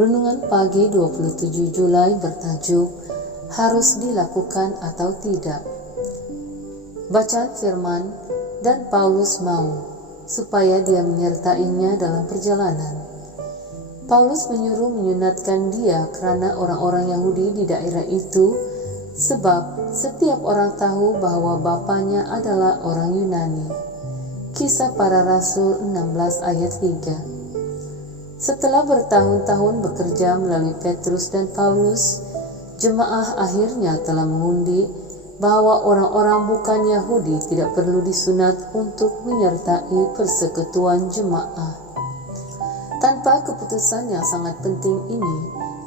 Renungan pagi 27 Julai bertajuk Harus dilakukan atau tidak. Bacaan firman, dan Paulus mau supaya dia menyertainya dalam perjalanan. Paulus menyuruh menyunatkan dia karena orang-orang Yahudi di daerah itu, sebab setiap orang tahu bahwa bapaknya adalah orang Yunani. Kisah Para Rasul 16 ayat 3. Setelah bertahun-tahun bekerja melalui Petrus dan Paulus, jemaah akhirnya telah mengundi bahwa orang-orang bukan Yahudi tidak perlu disunat untuk menyertai persekutuan jemaah. Tanpa keputusan yang sangat penting ini,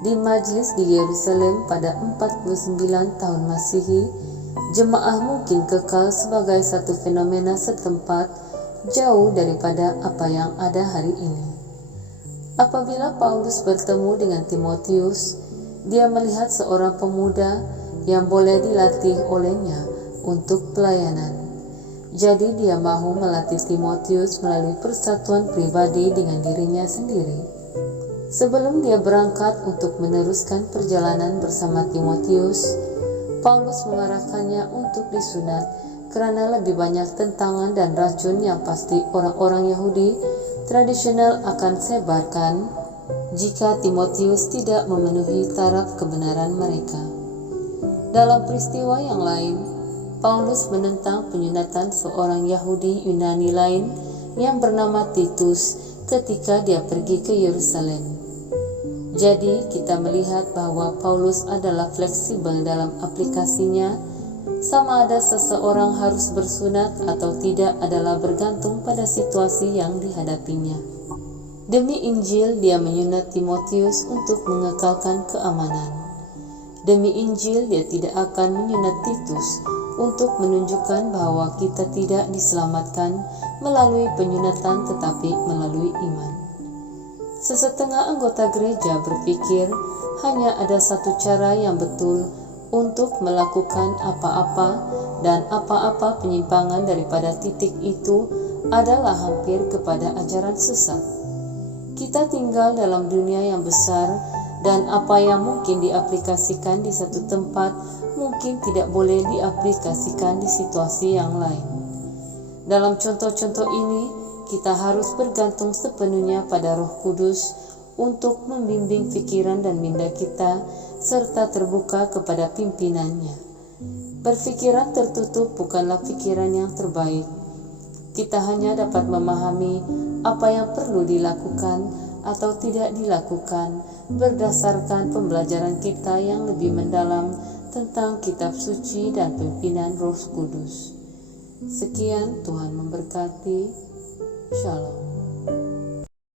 di majlis di Yerusalem pada 49 tahun Masehi, jemaah mungkin kekal sebagai satu fenomena setempat jauh daripada apa yang ada hari ini. Apabila Paulus bertemu dengan Timotius, dia melihat seorang pemuda yang boleh dilatih olehnya untuk pelayanan. Jadi dia mahu melatih Timotius melalui persatuan pribadi dengan dirinya sendiri. Sebelum dia berangkat untuk meneruskan perjalanan bersama Timotius, Paulus mengarahkannya untuk disunat karena lebih banyak tentangan dan racun yang pasti orang-orang Yahudi tradisional akan sebarkan jika Timotius tidak memenuhi taraf kebenaran mereka. Dalam peristiwa yang lain, Paulus menentang penyunatan seorang Yahudi Yunani lain yang bernama Titus ketika dia pergi ke Yerusalem. Jadi kita melihat bahwa Paulus adalah fleksibel dalam aplikasinya. Sama ada seseorang harus bersunat atau tidak adalah bergantung pada situasi yang dihadapinya. Demi Injil, dia menyunat Timotius untuk mengekalkan keamanan. Demi Injil, dia tidak akan menyunat Titus untuk menunjukkan bahwa kita tidak diselamatkan melalui penyunatan tetapi melalui iman. Sesetengah anggota gereja berpikir hanya ada satu cara yang betul untuk melakukan apa-apa, dan apa-apa penyimpangan daripada titik itu adalah hampir kepada ajaran sesat. Kita tinggal dalam dunia yang besar, dan apa yang mungkin diaplikasikan di satu tempat mungkin tidak boleh diaplikasikan di situasi yang lain. Dalam contoh-contoh ini, kita harus bergantung sepenuhnya pada Roh Kudus untuk membimbing pikiran dan minda kita serta terbuka kepada pimpinannya. Berpikiran tertutup bukanlah pikiran yang terbaik. Kita hanya dapat memahami apa yang perlu dilakukan atau tidak dilakukan berdasarkan pembelajaran kita yang lebih mendalam tentang kitab suci dan pimpinan Roh Kudus. Sekian, Tuhan memberkati. Shalom.